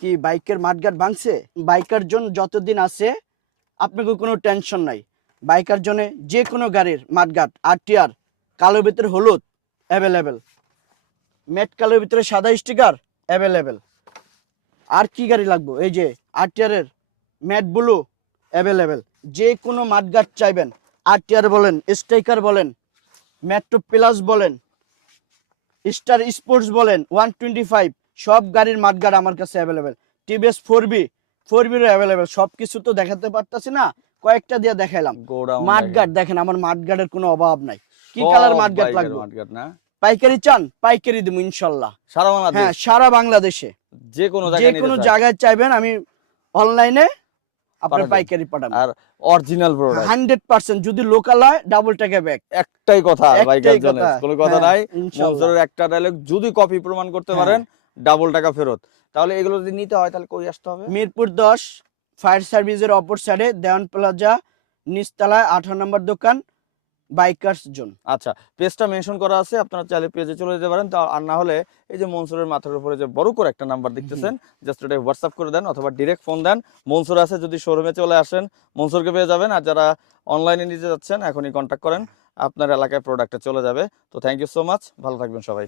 কি বাইকের মাঠঘাট ভাঙছে? বাইকার জন যতদিন আছে, আপনাকে কোনো টেনশন নাই। বাইকার জন্য যে কোনো গাড়ির মাঠঘাট, আরটিআর কালোর ভিতরে হলুদ অ্যাভেলেবেল ম্যাট কালোর ভিতরে সাদা স্টিকার অ্যাভেলেবেল আর কি গাড়ি লাগবো? এই যে আরটিআর এর ম্যাট ব্লু অ্যাভেলেবেল যে কোনো মাঠঘাট চাইবেন, আরটিআর বলেন স্ট্রাইকার বলেন মেট্রো প্লাস বলেন স্টার স্পোর্টস বলেন ওয়ান টোয়েন্টি ফাইভ সব গাড়ির মাঠঘাট আমার কাছে available TVS four B four বিরও available সব কিছু তো দেখাতে পারতাছি না কয়েকটা দিয়ে দেখাইলাম। মাঠঘাট দেখেন আমার মাঠঘাটের কোনো অভাব নাই। কি কালার মাঠঘাট লাগবে? পাইকারি চান? পাইকারি দিব ইনশাল্লাহ। সারা বাংলাদেশ? হ্যাঁ সারা বাংলাদেশে। যে কোনো যে কোনো জায়গায় চাইবেন আমি অনলাইনে আপনার পাইকারি পাঠাবো। আর অরিজিনাল প্রোডাক্ট হান্ড্রেড পার্সেন্ট যদি লোকাল হয় ডাবল টাকা ব্যাগ একটাই কথা একটাই বাইকার জন্য। কোনো কথা হ্যাঁ, নাই। মনসুরের একটা ডায়লগ যদি কপি প্রমাণ করতে হ্যাঁ। পারেন ডাবল টাকা ফেরত। তাহলে এগুলো যদি নিতে হয় তাহলে কই আসতে হবে? মিরপুর দশ ফায়ার সার্ভিসের অপর সাইডে দেওয়ান প্লাজা নিচতলায় আঠারো নম্বর দোকান বাইকার্স জোন। আচ্ছা পেজটা মেনশন করা আছে আপনারা চাইলে পেজে চলে যেতে পারেন। তা আর না হলে এই যে মনসুরের মাথার উপরে যে বড় করে একটা নাম্বার দেখতেছেন জাস্ট এটা হোয়াটসঅ্যাপ করে দেন অথবা ডিরেক্ট ফোন দেন। মনসুর আছে যদি শোরুমে চলে আসেন মনসুরকে পেয়ে যাবেন। আর যারা অনলাইনে নিতে যাচ্ছেন এখনই কন্ট্যাক্ট করেন। আপনার এলাকায় প্রোডাক্টটা চলে যাবে। তো থ্যাংক ইউ সো মাচ ভালো থাকবেন সবাই।